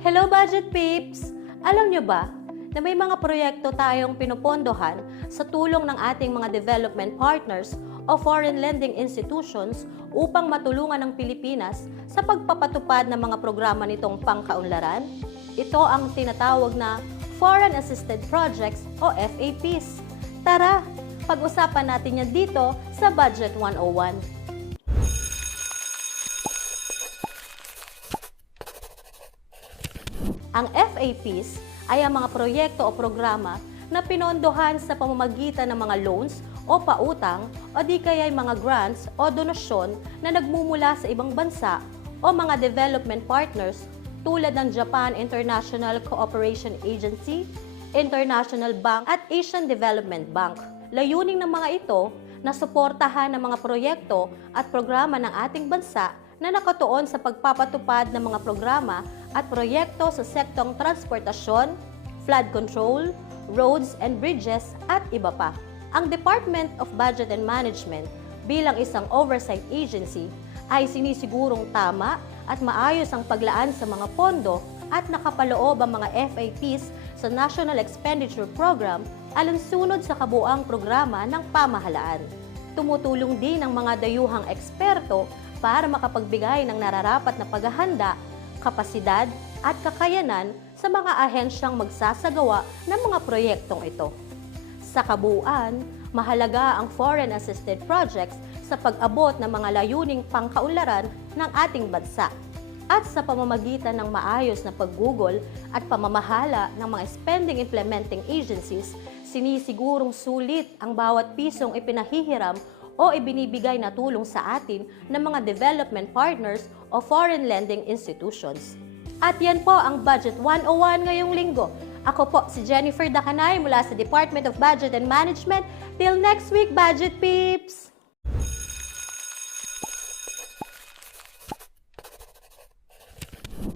Hello Budget Peeps! Alam nyo ba na may mga proyekto tayong pinupondohan sa tulong ng ating mga development partners o foreign lending institutions upang matulungan ang Pilipinas sa pagpapatupad ng mga programa nitong pangkaunlaran? Ito ang tinatawag na Foreign Assisted Projects o FAPs. Tara, pag-usapan natin yan dito sa Budget 101. Ang FAPs ay ang mga proyekto o programa na pinondohan sa pamamagitan ng mga loans o pautang o di kaya ay mga grants o donasyon na nagmumula sa ibang bansa o mga development partners tulad ng Japan International Cooperation Agency, International Bank at Asian Development Bank. Layunin ng mga ito na suportahan ng mga proyekto at programa ng ating bansa na nakatuon sa pagpapatupad ng mga programa at proyekto sa sektong transportasyon, flood control, roads and bridges at iba pa. Ang Department of Budget and Management bilang isang oversight agency ay sinisigurong tama at maayos ang paglaan sa mga pondo at nakapaloob ang mga FAPs sa National Expenditure Program alinsunod sa kabuang programa ng pamahalaan. Tumutulong din ang mga dayuhang eksperto para makapagbigay ng nararapat na paghahanda, kapasidad at kakayanan sa mga ahensyang magsasagawa ng mga proyektong ito. Sa kabuuan, mahalaga ang foreign assisted projects sa pag-abot ng mga layuning pangkaunlaran ng ating bansa at sa pamamagitan ng maayos na paggugol at pamamahala ng mga spending implementing agencies, sinisigurong sulit ang bawat pisong ipinahihiram o ibinibigay na tulong sa atin ng mga development partners o foreign lending institutions. At yan po ang Budget 101 ngayong linggo. Ako po si Jennifer Dacanay mula sa Department of Budget and Management. Till next week, Budget Peeps!